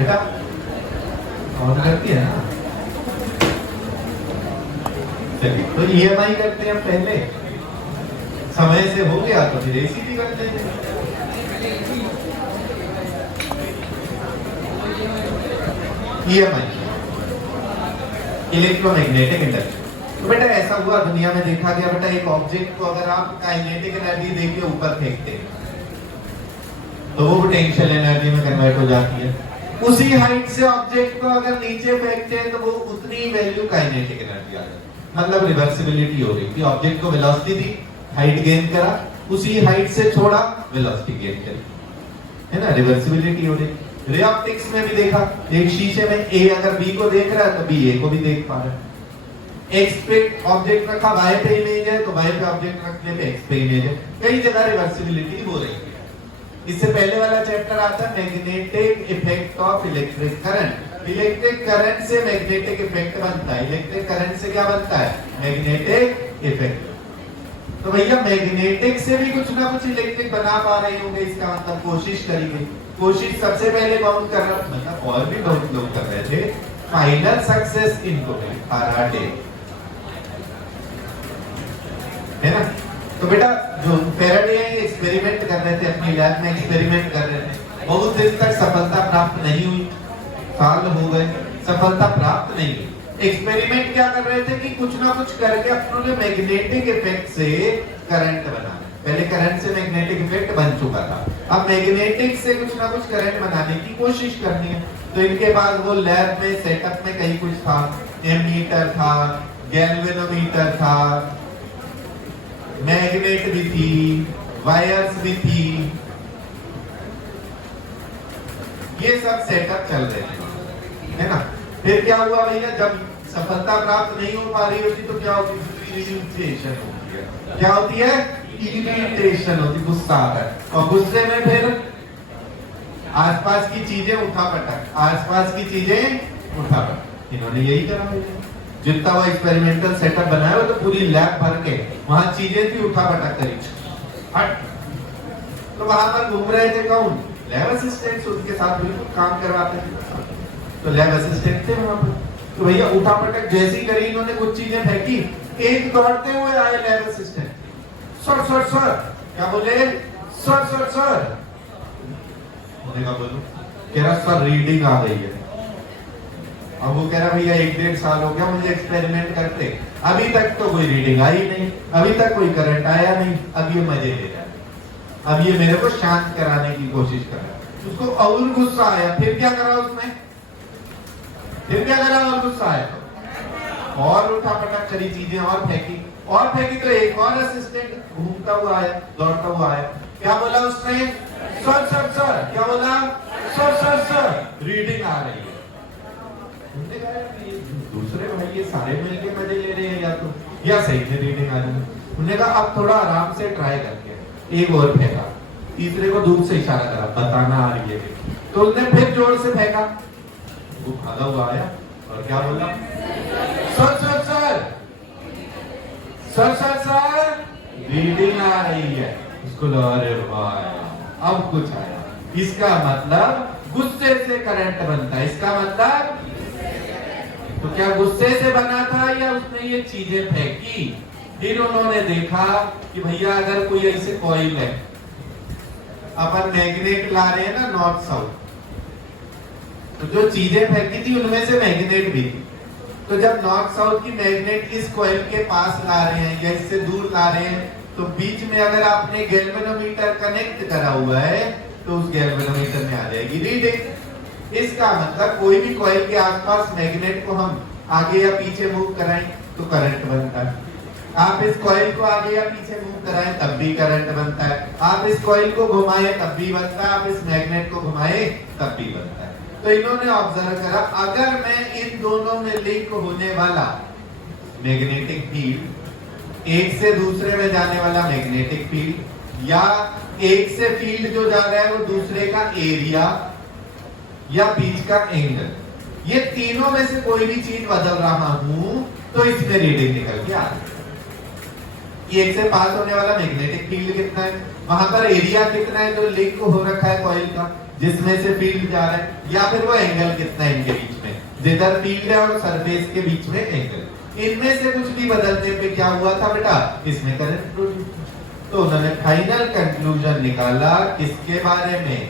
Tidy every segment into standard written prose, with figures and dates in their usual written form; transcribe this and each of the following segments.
बेटा ऑन करती है ना। चलिए, तो ईएमआई करते हैं पहले, समय से हो गया तो फिर एसी भी करते हैं। EMI, electromagnetic induction. तो बेटा ऐसा हुआ दुनिया में देखा गया बेटा, एक ऑब्जेक्ट को अगर आप काइनेटिक एनर्जी देके ऊपर फेंकते हैं तो वो पोटेंशियल एनर्जी में कन्वर्ट हो जाती है। उसी हाइट से ऑब्जेक्ट को अगर नीचे फेंकते हैं तो वो उतनी वैल्यू काइनेटिक एनर्जी आ जाती है। मतलब रिवर्सिबिलिटी हो रही थी, ऑब्जेक्ट को वेलोसिटी दी, हाइट गेन करा, उसी हाइट से छोड़ा, वेलोसिटी गेन करी, है ना, रिवर्सिबिलिटी हो रही। रे ऑप्टिक्स में भी देखा, एक शीशे में ए अगर बी को देख रहा है तो बी ए को भी देख पा रहा है। एक्स पे ऑब्जेक्ट रखा, वाई पे इमेज है तो वाई पे ऑब्जेक्ट रखने पे एक्स पे इमेज है। कई जगह रिवर्सिबिलिटी हो रही है। इससे पहले वाला चैप्टर आता है magnetic effect of electric current. Electric current से मैग्नेटिक इफेक्ट बनता है। इलेक्ट्रिक करंट से क्या बनता है? Magnetic effect. तो भैया मैग्नेटिक से भी कुछ ना कुछ इलेक्ट्रिक बना पा रहे होंगे, इसका मतलब कोशिश करेंगे। कोशिश सबसे पहले कौन कर रहा, मतलब और भी बहुत लोग कर रहे थे। फाइनल सक्सेस इनको मिली फैराडे, है ना। तो बेटा जो फैराडे एक्सपेरिमेंट कर रहे थे, अपनी लैब में एक्सपेरिमेंट कर रहे थे, बहुत दिन तक सफलता प्राप्त नहीं हुई, साल हो गए, सफलता प्राप्त नहीं हुई। एक्सपेरिमेंट क्या कर रहे थे कि कुछ ना कुछ करके अपने मैग्नेटिक इफेक्ट से करंट बनाना। पहले करंट से मैग्नेटिक इफेक्ट बन चुका था, अब मैग्नेटिक से कुछ ना कुछ करंट बनाने की कोशिश करनी है। तो इनके पास वो लैब में सेटअप में कहीं कुछ था, एमीटर था, गैल्वेनोमीटर था, मैग्नेट भी थी, वायर्स भी थी, ये सब सेटअप चल रहे हैं, है ना। फिर क्या हुआ भैया, जब सफलता प्राप्त नहीं हो पा रही होती तो क्या होती है? इरिटेशन होती है। क्या होती है? इरिटेशन होती, गुस्सा आता है। और गुस्से में फिर आसपास की चीजें उठापटक, आसपास की चीजें उठापटक। इन्होंने यही करा है, जितना वो एक्सपेरिमेंटल सेटअप बनाया हो तो पूरी लैब भर के वहां चीजें थी, उठापटक करी, हट। तो वहां पर घूम रहे थे कौन? लैब असिस्टेंट्स, उनके साथ बिल्कुल काम करवाते थे, तो लैब असिस्टेंट थे वहां पर। तो भैया उठापटक जैसी करी, इन्होंने कुछ चीजें फेंकी, एक दौड़ते हुए आए lab assistant, sir sir sir, क्या बोले? Sir sir sir. उन्होंने कहा बोलो, कह रहा सर रीडिंग आ गई है। अब वो कह रहा भैया 1-1.5 साल हो गया मुझे एक्सपेरिमेंट करते, अभी तक तो कोई रीडिंग आई नहीं, अभी तक कोई करंट आया नहीं। अब ये मजे ले रहा है, अब ये मेरे को शांत कराने की कोशिश कर रहा है। उसको और गुस्सा आया, फिर क्या करा उसने? फिर क्या करा? और गुस्सा आया तो और उठापटक करी, चीजें और फेंकी, और फेंकी तो एक और असिस्टेंट घूमता हुआ आया, दौड़ता हुआ आया। क्या बोला उसने? Sir sir sir. क्या बोला? सर सर सर, रीडिंग आ रही है। दूसरे भाई ये सारे मिलके मजे ले रहे हैं, या सही में रीडिंग आ रही है। उन्होंने कहा अब थोड़ा आराम से ट्राई करके, एक और फेंका, तीसरे को दूर से इशारा करा, बताना आ रही है। तो उसने फिर जोर से फेंका, वो भागा हुआ आया और क्या बोला? Sir sir sir, sir sir sir, reading आ रही है। उसको लगा अरे वाह अब कुछ आया। इसका मतलब गुस्से से करंट बनता है। इसका मतलब तो क्या गुस्से से बना था या उसने ये चीजें फेंकी? फिर उन्होंने देखा कि भैया अगर कोई ऐसे कॉइल है, अपन मैग्नेट ला रहे हैं ना नॉर्थ साउथ, तो जो चीजें फेंकी थी उनमें से मैग्नेट भी थी। तो जब नॉर्थ साउथ की मैग्नेट इस कॉइल के पास ला रहे हैं या इससे दूर ला रहे हैं, तो बीच में अगर आपने गैल्वेनोमीटर कनेक्ट करा हुआ है तो उस गैल्वेनोमीटर में आ जाएगी रीडिंग। इसका मतलब कोई भी कॉइल के आसपास मैग्नेट को हम आगे या पीछे मूव कराएं तो करंट बनता है। आप इस कॉइल को आगे या पीछे मूव कराएं तब भी करंट बनता है। आप इस कॉइल को घुमाएं तब भी बनता है। आप इस मैग्नेट को घुमाएं तब भी बनता है। तो इन्होंने ऑब्जर्व करा, अगर मैं इन दोनों में लिंक होने वाला मैग्नेटिक फील्ड, एक से दूसरे में जाने वाला मैग्नेटिक फील्ड, या एक से फील्ड जो जा रहा है वो दूसरे का एरिया या बीच का एंगल, ये तीनों में से कोई भी चीज बदल रहा हूं तो इसमें रीडिंग निकल के आ रही है। एक से पास होने वाला मैग्नेटिक फील्ड कितना है वहां पर एरिया कितना है जो लिंक हो रखा है कॉइल का, जिसमें से फील्ड जा रहा है, या फिर वो एंगल कितना है इनके बीच में, जिधर फील्ड है और सरफेस के बीच में एंगल, इनमें से कुछ भी बदलने पे क्या हुआ था बेटा, इसमें करंट प्रोड्यूस। तो उन्होंने फाइनल कंक्लूजन निकाला किसके बारे में,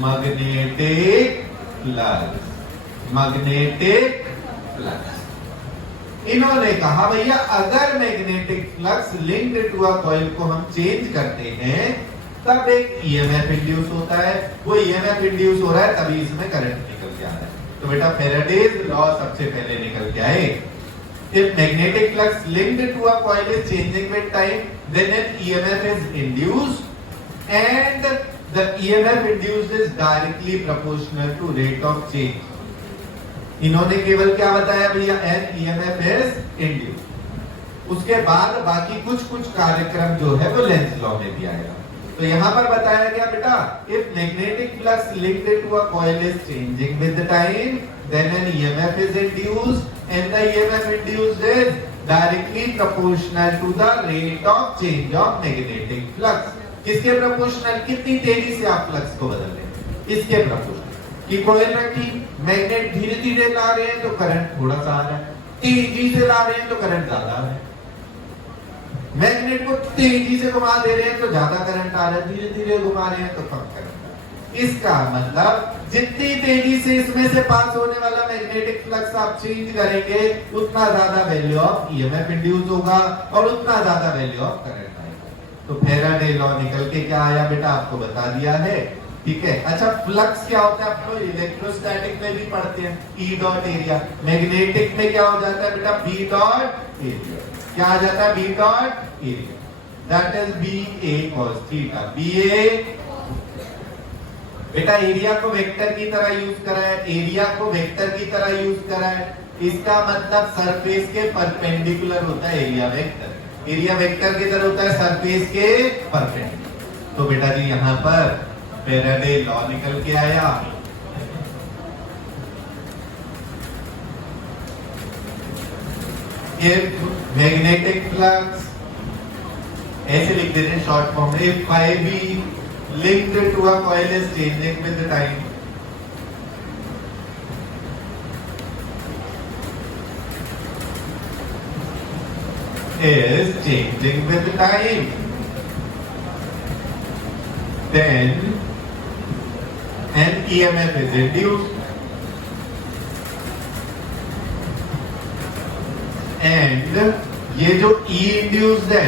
मैग्नेटिक फ्लक्स, मैग्नेटिक फ्लक्स। इन्होंने कहा भैया अगर magnetic flux linked to a coil को हम चेंज करते हैं तब एक ईएमएफ इंड्यूस होता है, वो ईएमएफ इंड्यूस हो रहा है तभी इसमें करंट निकल के आ रहा है। तो बेटा फैराडेज लॉ सबसे पहले निकल के आए, if magnetic flux linked to a coil is changing with time then an EMF is induced and the EMF induced is directly proportional to rate of change। इन्होंने केवल क्या बताया भैया, an EMF is induced। उसके बाद बाकी कुछ कार्यक्रम जो है वो लेंज लॉ में भी आएगा। तो यहाँ पर बताया गया बेटा if magnetic flux linked to a coil is changing with the time then an EMF is induced and the EMF induced is directly proportional to the rate of change of magnetic flux। किसके proportional, कितनी तेजी से आप flux को बदल रहे हैं, इसके प्रोपोर्शनल। कि कॉइल रखी, मैग्नेट धीरे धीरे ला रहे हैं तो करंट थोड़ा सा आ रहा है, तेजी से ला रहे हैं तो करंट ज्यादा आ रहा है। मैग्नेट को तेजी से घुमा दे रहे हैं तो ज्यादा करंट आ रहा है, धीरे धीरे घुमा रहे हैं तो कम करंट आ रहा है। इसका मतलब जितनी तेजी से इसमें से पास होने वाला मैग्नेटिक फ्लक्स आप चेंज करेंगे उतना ज्यादा वैल्यू ऑफ ईएमएफ इंड्यूस होगा और उतना ज्यादा वैल्यू ऑफ करंट आएगा। तो फैराडे लॉ निकल के क्या आया बेटा, आपको बता दिया है, ठीक है। अच्छा फ्लक्स क्या होता है, आप लोग इलेक्ट्रोस्टैटिक में भी पढ़ते हैं, ई डॉट एरिया। मैग्नेटिक में क्या हो जाता है बेटा, बी डॉट एरिया। क्या आ जाता है, B dot area, that is B A cos theta. B A बेटा एरिया को वेक्टर की तरह यूज करा है, एरिया को वेक्टर की तरह यूज करा है, इसका मतलब सरफेस के परपेंडिकुलर होता है एरिया वेक्टर। एरिया वेक्टर की तरह होता है सरफेस के परपेंडिकुलर। तो बेटा जी यहाँ पर फैराडे लॉ निकल के आया। If magnetic flux, ऐसे लिख देते हैं शॉर्ट फॉर्म में, if phi b linked to a coil is changing with the time, is changing with the time, then an EMF is induced and ये जो E induced है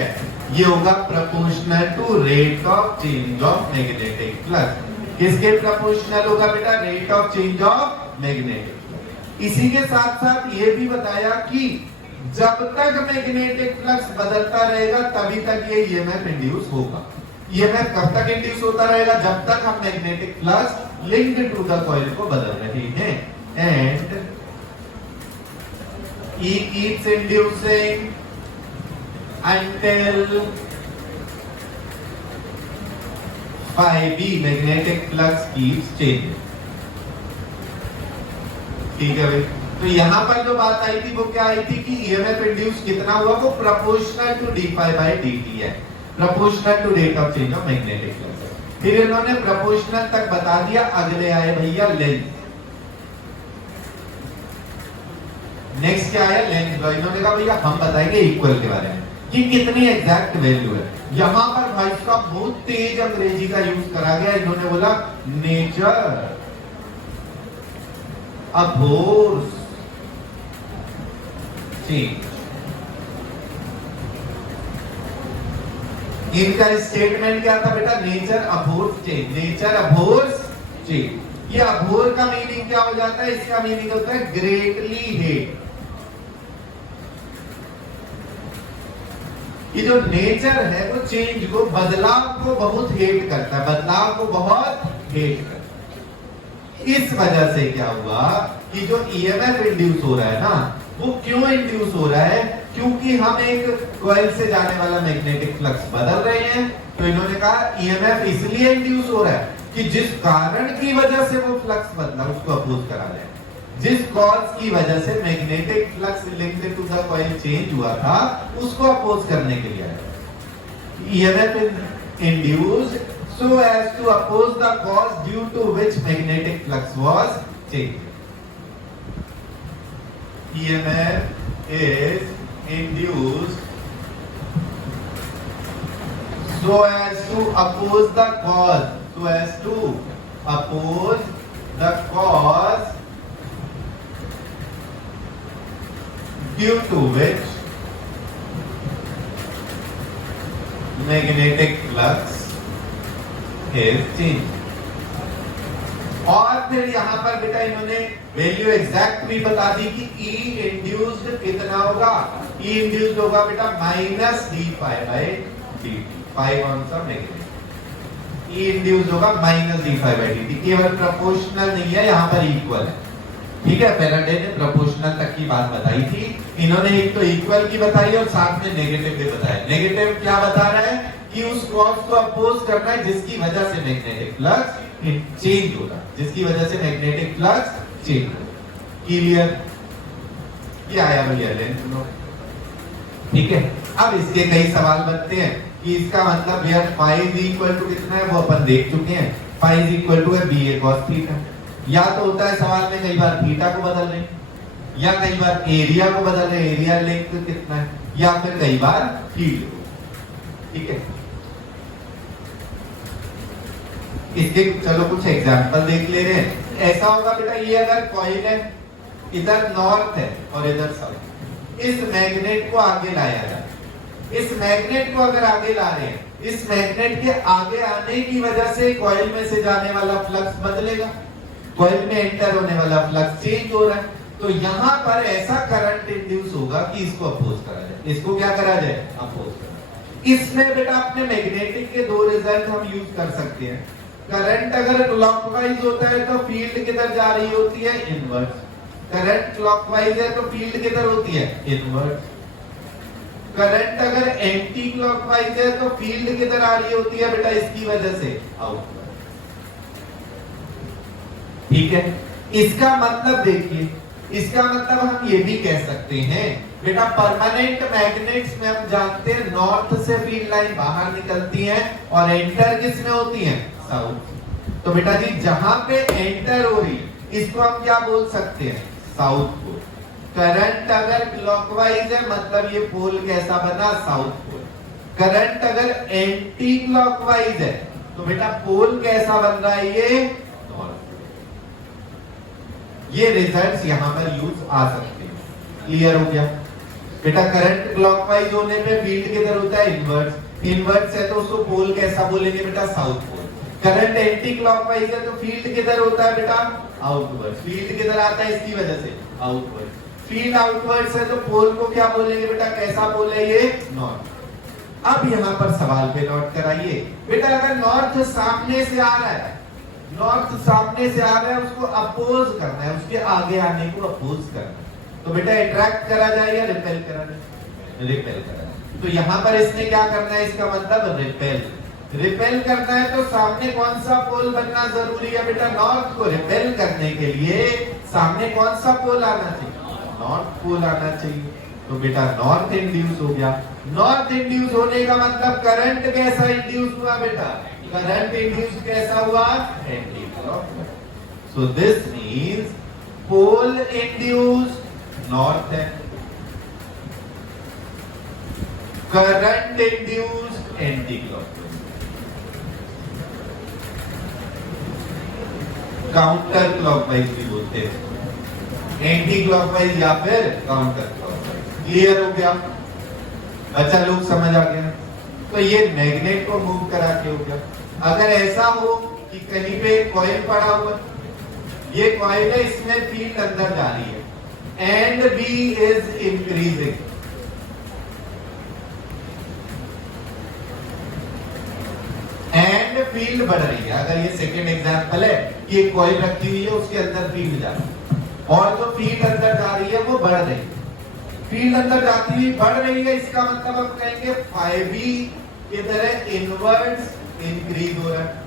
ये होगा proportional to rate of change of magnetic flux. किसके proportional होगा बेटा, rate of change of magnetic flux. इसी के साथ साथ ये भी बताया कि जब तक मैग्नेटिक फ्लक्स बदलता रहेगा तभी तक ये ईएमएफ इंड्यूस होगा। ईएमएफ कब तक इंड्यूस होता रहेगा, जब तक हम magnetic flux linked to the coil को बदल रहे हैं। And E keeps inducing until phi b magnetic flux keeps changing। ठीक है भाई, तो यहां पर जो बात आई थी वो क्या आई थी कि ईएमएफ इंड्यूस कितना हुआ, वो proportional to d phi by d t है, proportional to rate of change of magnetic flux. फिर इन्होंने प्रोपोर्शनल तक बता दिया, अगले आए भैया लेंथ। नेक्स्ट क्या आया, लेंथ लॉ। इन्होंने कहा भैया हम बताएंगे इक्वल के बारे में कि कितनी एग्जैक्ट वैल्यू है। यहां पर भाई साहब बहुत तेज अंग्रेजी का यूज करा गया। इन्होंने बोला नेचर अबोर्स चेंज। इनका स्टेटमेंट क्या था बेटा, नेचर अबोर्स चेंज, नेचर अबोर्स चेंज। ये अबोर का मीनिंग क्या हो जाता है, इसका मीनिंग होता है ग्रेटली हेट। ये जो नेचर है वो चेंज को, बदलाव को बहुत हेट करता है, बदलाव को बहुत हेट करता है। इस वजह से क्या हुआ कि जो ईएमएफ इंड्यूस हो रहा है ना, वो क्यों इंड्यूस हो रहा है, क्योंकि हम एक कॉइल से जाने वाला मैग्नेटिक फ्लक्स बदल रहे हैं। तो इन्होंने कहा ईएमएफ इसलिए इंड्यूस हो रहा है कि जिस कारण की वजह से वो फ्लक्स बदला उसको अपोज करा जाए। जिस कॉज की वजह से magnetic flux linked to the coil change हुआ था उसको अपोज करने के लिए आया। EMF induced so as to oppose the cause due to which magnetic flux was changed. EMF is induced so as to oppose the cause, so as to oppose the cause due to which magnetic flux is changed. और फिर यहां पर बेटा इन्होंने value exact भी बता दी कि E induced कितना होगा। E इंड्यूस्ड होगा बेटा minus d phi by d t, phi कौन सा नेगेटिव। E इंड्यूस्ड होगा minus d phi by d t, केवल प्रोपोर्शनल नहीं है, यहां पर इक्वल है। ठीक है, फैराडे ने प्रोपोर्शनल तक की बात बताई थी, इन्होंने एक तो इक्वल की बताई और साथ में नेगेटिव भी बताया। नेगेटिव क्या बता रहा है कि उस कॉज को अपोज करना है जिसकी वजह से मैग्नेटिक फ्लक्स चेंज होगा, जिसकी वजह से मैग्नेटिक फ्लक्स चेंज होगा। क्लियर? ये आया भैया लेंथ। ठीक है, अब इसके कई सवाल बनते हैं कि इसका मतलब यार फाई इज इक्वल टू कितना है, वो अपन देख चुके हैं। फाई इज इक्वल टू है बी ए कॉस थीटा। या तो होता है सवाल में कई बार थीटा को बदल रहे, या कई बार एरिया को बदल रहे, एरिया लेंथ कितना है, या फिर कई बार फील्ड। ठीक है, इसके चलो कुछ एग्जांपल देख ले रहे हैं। ऐसा होगा बेटा, ये अगर कॉइल है, इधर नॉर्थ है और इधर साउथ, इस मैग्नेट को आगे लाया जाए। इस मैग्नेट को अगर आगे ला रहे हैं, इस मैग्नेट के आगे आने की वजह से कॉइल में से जाने वाला फ्लक्स बदलेगा, कॉइल में एंटर होने वाला फ्लक्स चेंज हो रहा है। तो यहां पर ऐसा करंट इंड्यूस होगा कि इसको अपोज करा जाए। इसको क्या करा जाए? अपोज करा। इसमें बेटा अपने मैग्नेटिक के दो रिजल्ट हम यूज कर सकते हैं। करंट अगर क्लॉकवाइज होता है तो फील्ड किधर जा रही होती है? इनवर्स। करंट क्लॉकवाइज है तो फील्ड किधर होती है? इनवर्स। करंट अगर एंटी क्लॉकवाइज है तो फील्ड किधर आ रही होती है बेटा? इसकी वजह से आउटवर्ड। ठीक है, इसका मतलब देखिए, इसका मतलब हम ये भी कह सकते हैं बेटा, परमानेंट मैग्नेट्स में हम जानते हैं नॉर्थ से फील्ड लाइन बाहर निकलती है और एंटर किस में होती है? साउथ। तो बेटा जी जहां पे एंटर हो रही है इसको हम क्या बोल सकते हैं? South pole. करंट अगर क्लॉकवाइज है मतलब ये पोल कैसा बना? South pole. करंट अगर एंटी क्लॉकवाइज है तो बेटा पोल कैसा बन रहा है? ये नॉर्थ। ये रिजल्ट्स यहां पर यूज आ सकते हैं। क्लियर हो गया बेटा? करंट क्लॉकवाइज होने पे फील्ड किधर होता है? इनवर्स। इनवर्स है तो उसको पोल कैसा बोलेंगे बेटा? South pole. Current anticlockwise है तो फील्ड किधर होता है बेटा? आउटवर्ड। फील्ड किधर आता है इसकी वजह से? आउटवर्ड। फील्ड आउटवर्ड है तो पोल को क्या बोलेंगे बेटा? कैसा पोल है ये? नॉर्थ। अब यहाँ पर सवाल पे नोट कराइए बेटा, अगर नॉर्थ सामने से आ रहा है, नॉर्थ सामने से आ रहा है, उसको अपोज करना है, उसके आगे आने को अपोज करना है, तो बेटा अट्रैक्ट करा जाए या रिपेल करा जाए? रिपेल करा जाए। तो यहाँ पर इसने क्या करना है? इसका मतलब रिपेल। रिपेल करना है तो सामने कौन सा पोल बनना जरूरी है बेटा? नॉर्थ को रिपेल करने के लिए सामने कौन सा पोल आना चाहिए? नॉर्थ पोल आना चाहिए। तो बेटा नॉर्थ इंड्यूस हो गया। नॉर्थ इंड्यूस होने का मतलब करंट कैसा इंड्यूस हुआ बेटा? करंट इंड्यूस कैसा हुआ? Anti clockwise. So this means pole induce north है, current induce anti clockwise. Counter clockwise भी बोलते हैं, एंटी क्लॉकवाइज या फिर काउंटर क्लॉकवाइज। क्लियर हो गया? अच्छा लोग समझ आ गया? तो ये मैग्नेट को मूव करा के हो गया। अगर ऐसा हो कि कहीं पे कॉइल पड़ा हुआ, ये कॉइल है, इसमें फील्ड अंदर जा रही है and B is increasing, and field बढ़ रही है। अगर ये सेकेंड एग्जांपल है कि एक कॉइल रखी हुई है, उसके अंदर फील्ड जा रही है और जो फील्ड अंदर जा रही है वो बढ़ रही है। फील्ड अंदर जाती हुई बढ़ रही है, इसका मतलब हम कहेंगे फाई बी इधर है इनवर्स इंक्रीज हो रहा है।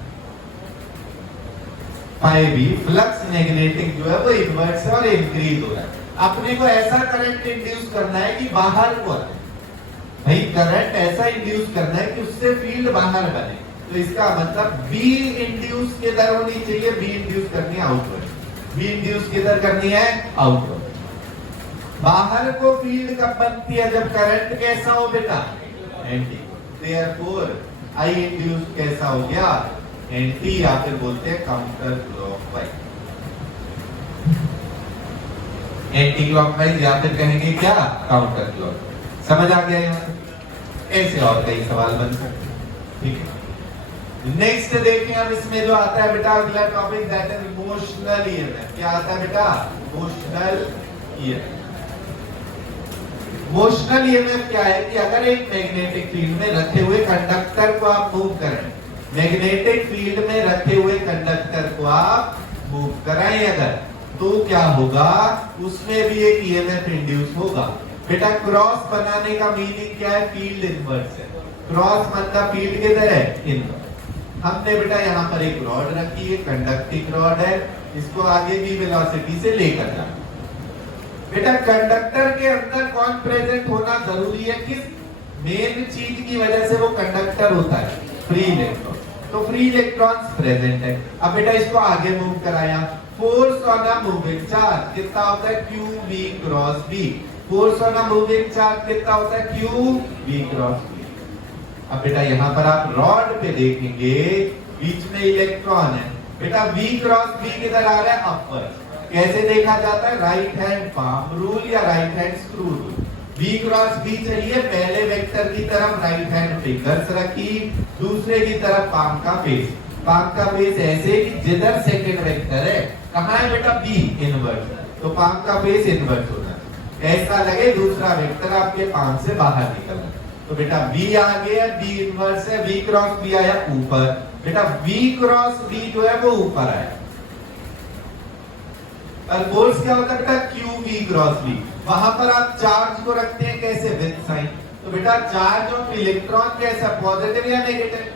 फाई बी फ्लक्स मैग्नेटिक जो है वो इनवर्स है और इंक्रीज हो रहा है। अपने को ऐसा करंट इंड्यूस करना है कि बाहर को आए भाई, करंट ऐसा इंड्यूस करना है कि उससे फील्ड बाहर बने। तो इसका मतलब बी इंड्यूस किधर होनी चाहिए, बी इंड्यूस करनी है आउटवर्ड, बी इंड्यूस किधर करनी है आउटवर्ड। बाहर को फील्ड कब बनती है, जब करंट कैसा हो बेटा एंटी, देयरफॉर आई इंड्यूस कैसा हो गया एंटी, या फिर बोलते हैं काउंटर क्लॉकवाइज, एंटी क्लॉकवाइज या फिर कहेंगे क्या काउंटर क्लॉकवाइज। समझ आ गया यहाँ से? ऐसे और कई सवाल बन सकते हैं, ठीक है। नेक्स्ट देखें हम इसमें जो आता है बेटा अगला topic, that is emotional EMF. क्या आता है बेटा इमोशनल ईएमएफ। इमोशनल ईएमएफ क्या है कि अगर एक मैग्नेटिक फील्ड में रखे हुए कंडक्टर को आप मूव करें, मैग्नेटिक फील्ड में रखे हुए कंडक्टर को आप मूव कराएं अगर, तो क्या होगा उसमें भी एक ईएमएफ इंड्यूस होगा। बेटा क्रॉस बनाने का मीनिंग क्या है, फील्ड इनवर्स है। क्रॉस मतलब फील्ड किधर है इनवर्स। हमने बेटा यहाँ पर एक रॉड रखी है, कंडक्टिंग रॉड है, इसको आगे भी वेलोसिटी से लेकर जाना। बेटा कंडक्टर के अंदर कौन प्रेजेंट होना जरूरी है, किस मेन चीज की वजह से वो कंडक्टर होता है, फ्री इलेक्ट्रॉन। तो फ्री इलेक्ट्रॉन्स प्रेजेंट है। अब बेटा इसको आगे मूव कराया, force on a moving charge कितना होता है q v cross B. Force on a moving charge कितना होता है क्यू वी क्रॉस बी। अब बेटा यहाँ पर आप रॉड पे देखेंगे बीच में इलेक्ट्रॉन है, बेटा v क्रॉस b किधर आ रहा है अपर। कैसे देखा जाता है, राइट हैंड पाम रूल या right hand screw rule. v cross b चाहिए, पहले वेक्टर की तरफ राइट हैंड फिंगर्स रखी, दूसरे की तरफ पाम का फेस। पाम का फेस ऐसे कि जिधर सेकंड वेक्टर है कहाँ है बेटा b इनवर्स, तो पाम का फेस इनवर्स होना है। ऐसा लगे दूसरा वेक्टर आपके पाम से बाहर निकल रहा है, तो बेटा v आ गया, b इनवर्स है, v क्रॉस b आया ऊपर। बेटा v क्रॉस b जो है वो ऊपर आया, और फोर्स क्या होता है बेटा q v क्रॉस b। वहां पर आप चार्ज को रखते हैं कैसे, विद साइन। तो बेटा चार्ज ऑफ इलेक्ट्रॉन कैसा, पॉजिटिव या नेगेटिव।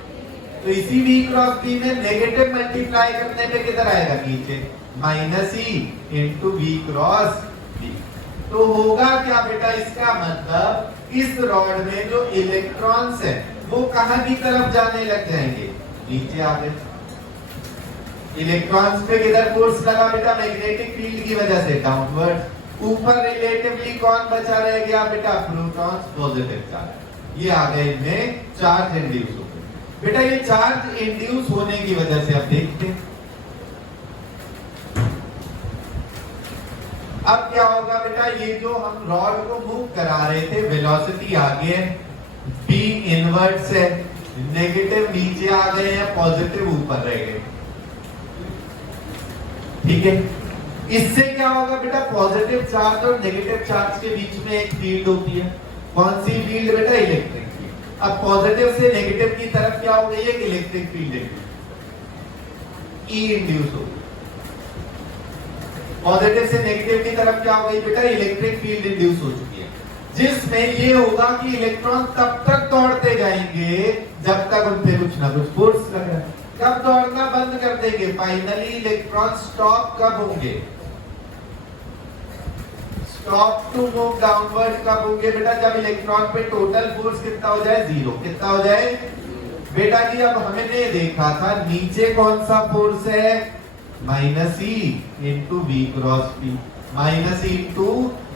तो इसी v क्रॉस b में नेगेटिव मल्टीप्लाई करने पे किधर आएगा नीचे, minus e into v cross b। तो होगा क्या बेटा, इसका मतलब इस रॉड में जो इलेक्ट्रॉन्स है वो कहां की तरफ जाने लग जाएंगे, नीचे आ गए। इलेक्ट्रॉन्स पे किधर फोर्स लगा बेटा, मैग्नेटिक फील्ड की वजह से डाउनवर्ड। ऊपर रिलेटिवली कौन बचा रह गया बेटा, प्रोटॉन्स पॉजिटिव चार्ज, ये आ गए इनमें चार्ज इंड्यूस हो गए। बेटा ये चार्ज इंड्यूस होने की वजह से अब देखते हैं अब क्या होगा बेटा, ये जो हम रॉड को मूव करा रहे थे, वेलोसिटी आगे है, b इनवर्स है, नेगेटिव नीचे आ गए हैं, पॉजिटिव ऊपर रह गए, ठीक है। इससे क्या होगा बेटा, पॉजिटिव चार्ज और नेगेटिव चार्ज के बीच में एक फील्ड होती है। कौन सी फील्ड बेटा, इलेक्ट्रिक फील्ड। अब पॉजिटिव से नेगेटिव की तरफ क्या हो गई है, इलेक्ट्रिक फील्ड ई इंड्यूस हो गई। पॉजिटिव से नेगेटिव की तरफ क्या हो गई बेटा, इलेक्ट्रिक फील्ड इंड्यूस हो चुकी है, जिसमें ये होगा कि इलेक्ट्रॉन तब तक दौड़ते जाएंगे जब तक उन पे कुछ ना कुछ फोर्स लग रहा है। कब दौड़ना बंद कर देंगे, फाइनली इलेक्ट्रॉन स्टॉप कब होंगे, स्टॉप टू मूव डाउनवर्ड कब होंगे बेटा, जब इलेक्ट्रॉन पे टोटल फोर्स कितना हो जाए, जीरो। कितना हो जाए बेटा जी, अब हमने देखा था नीचे कौन सा फोर्स है, minus e into B cross P, minus e into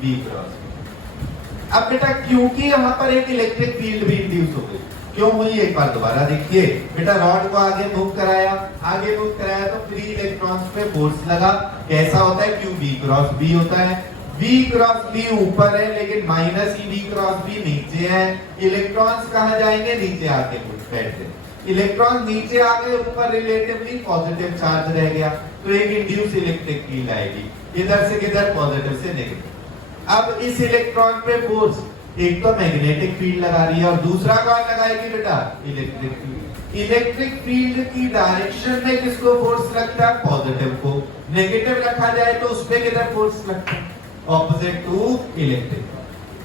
B cross P. अब बेटा क्योंकि यहाँ पर एक इलेक्ट्रिक फील्ड भी इंड्यूस हो गई, क्यों हुई एक बार दोबारा देखिए बेटा। रॉड को आगे मूव कराया, आगे मूव कराया तो फ्री इलेक्ट्रॉन्स पे फोर्स लगा, कैसा होता है, क्यू बी क्रॉस बी होता है। बी क्रॉस बी ऊपर है, लेकिन minus e B cross B नीचे है। इलेक्ट्रॉन्स कहाँ जाएंगे, नीचे आके बैठते। इलेक्ट्रॉन नीचे आ गए, ऊपर रिलेटिवली पॉजिटिव चार्ज रह गया, तो एक इंड्यूस इलेक्ट्रिक फील्ड आएगी, इधर से किधर, पॉजिटिव से नेगेटिव। अब इस इलेक्ट्रॉन पे फोर्स एक तो मैग्नेटिक फील्ड लगा रही है और दूसरा कौन लगाएगी बेटा, इलेक्ट्रिक फील्ड। इलेक्ट्रिक फील्ड की डायरेक्शन में किसको फोर्स लगता है, पॉजिटिव को। नेगेटिव रखा जाए तो उस पे किधर फोर्स लगता है, ऑपोजिट टू इलेक्ट्रिक।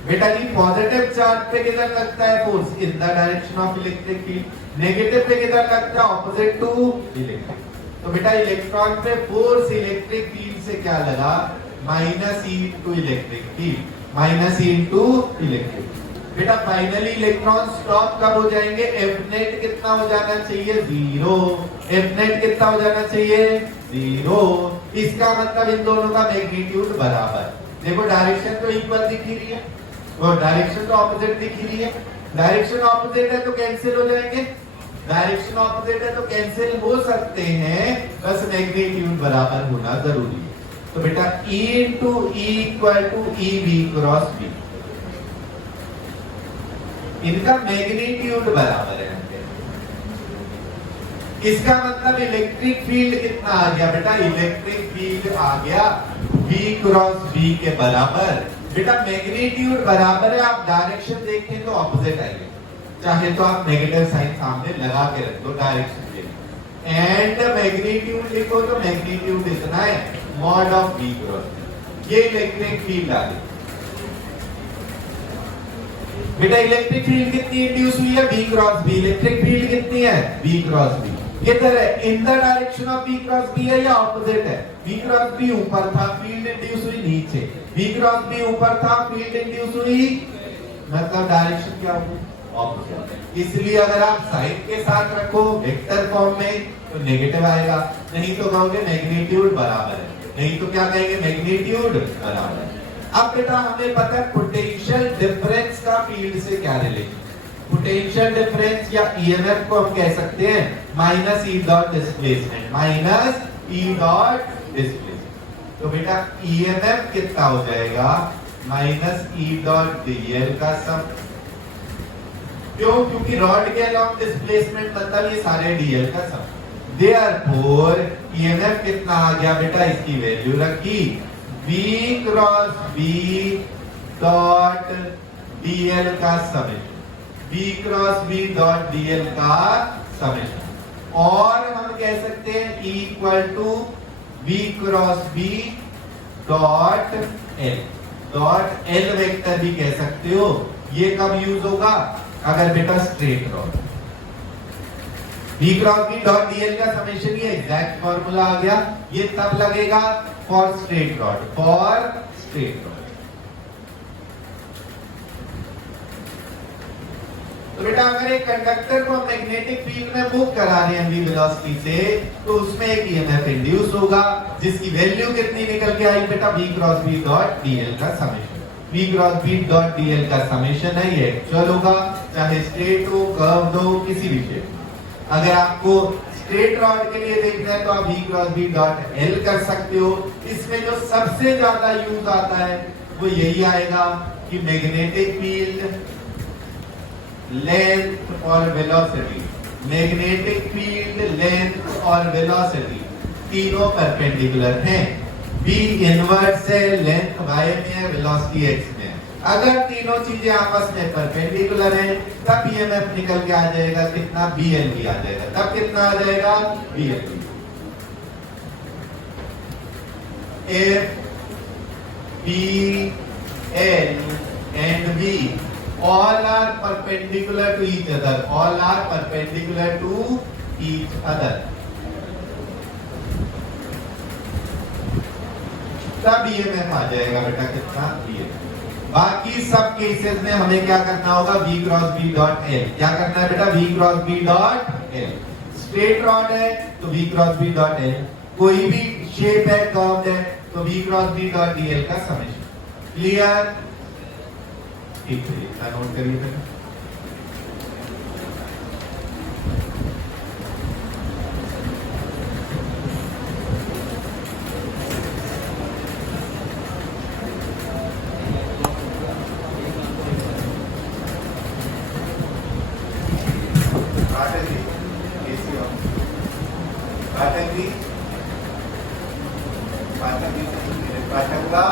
बेटा जी पॉजिटिव चार्ज पे किधर लगता है force, in the direction of electric field. Negative पे किधर लगता है, ऑपोजिट टू इलेक्ट्रिक। तो बेटा इलेक्ट्रॉन पे फोर्स इलेक्ट्रिक फील्ड से क्या लगा, minus e into electric field, minus e into electric. बेटा फाइनली इलेक्ट्रॉन स्टॉप कब हो जाएंगे? एफ नेट कितना हो जाना चाहिए? 0। एफ नेट कितना हो जाना चाहिए? 0। इसका मतलब इन दोनों का मैग्नीट्यूड बराबर। देखो डायरेक्शन तो इक्वल दिख ही रही है और डायरेक्शन तो ऑपोजिट दिख ही रही है। डायरेक्शन ऑपोजिट है तो कैंसिल हो जाएंगे, डायरेक्शन ऑपोजिट है तो कैंसिल हो सकते हैं, बस मैग्नीट्यूड बराबर होना जरूरी है। तो बेटा E into e equal to e B cross B, इनका मैग्नीट्यूड बराबर है। इसका मतलब इलेक्ट्रिक फील्ड कितना आ गया बेटा? इलेक्ट्रिक फील्ड आ गया V क्रॉस B के बराबर। बेटा मैग्नीट्यूड बराबर है, आप डायरेक्शन देखें तो ऑपोजिट आएगा, चाहे तो आप नेगेटिव साइन सामने लगा के रख दो डायरेक्शन के, एंड मैग्नीट्यूड लिखो तो मैग्नीट्यूड इतना है mod of V cross B। ये इलेक्ट्रिक फील्ड आ गई। बेटा इलेक्ट्रिक फील्ड कितनी इंड्यूस हुई है? V cross B। Electric field कितनी है? V cross B। किधर है? In the direction of V cross B है या ऑपोजिट है? V क्रॉस B ऊपर था, फील्ड इंड्यूस हुई नीचे। V क्रॉस B ऊपर था, फील्ड इंड्यूस हुई, मतलब डायरेक्शन क्या होगी? ऑपोजिट। इसलिए अगर आप साइन के साथ रखो वेक्टर फॉर्म में तो नेगेटिव आएगा, नहीं तो कहोगे मैग्नीट्यूड बराबर है, नहीं तो क्या कहेंगे? मैग्नीट्यूड बराबर है। अब बेटा हमें पता है पोटेंशियल डिफरेंस का फील्ड से क्या रिलेशन। पोटेंशियल डिफरेंस या ईएमएफ को हम कह सकते हैं minus E dot displacement, minus E dot displacement. तो बेटा ईएमएफ कितना हो जाएगा? माइनस ई डॉट डीएल का सम। क्यों? क्योंकि रॉड के अलॉन्ग डिस्प्लेसमेंट मतलब ये सारे डीएल का सम। देयरफॉर ईएमएफ कितना आ गया बेटा? इसकी वैल्यू रखी V cross B dot DL का summation, V cross B dot DL का समेशन। और हम कह सकते हैं E equal to V cross B dot L, dot L vector भी कह सकते हो। ये कब यूज होगा? अगर बेटा straight rod. V cross B dot DL का समेशन, ये एग्जैक्ट फॉर्मूला आ गया। ये तब लगेगा for straight rod, for straight rod. तो बेटा अगर एक कंडक्टर को मैग्नेटिक फील्ड में मूव करा रहे हैं v वेलोसिटी से, तो उसमें एक ईएमएफ इंड्यूस होगा जिसकी वैल्यू कितनी निकल के आई बेटा? V cross B dot DL का summation. V cross B dot DL का समेशन है, ये एक्चुअल होगा, चाहे स्ट्रेट हो, कर्व्ड हो, किसी भी शेप। अगर आपको स्ट्रेट रॉड के लिए देखना है तो आप V cross B dot L कर सकते हो। इसमें जो सबसे ज्यादा यूज आता है वो यही आएगा कि मैग्नेटिक फील्ड, लेंथ और वेलोसिटी, मैग्नेटिक फील्ड, लेंथ और वेलोसिटी तीनों परपेंडिकुलर हैं। B इनवर्स है, लेंथ y में है, वेलोसिटी x में है। अगर तीनों चीजें आपस में परपेंडिकुलर हैं तब ईएमएफ निकल के आ जाएगा कितना? BLV आ जाएगा। तब कितना आ जाएगा? BLV। If B, L and V all are perpendicular to each other, all are perpendicular to each other, तब ईएमएफ आ जाएगा बेटा कितना? BLV। बाकी सब केसेस में हमें क्या करना होगा? V cross B dot L। क्या करना है बेटा? V cross B dot L। Straight rod है तो V cross B dot L, कोई भी शेप है, कर्व्ड है, तो V cross B dot DL का समेशन। क्लियर? ठीक है, इतना नोट करिए बेटा। पाठक का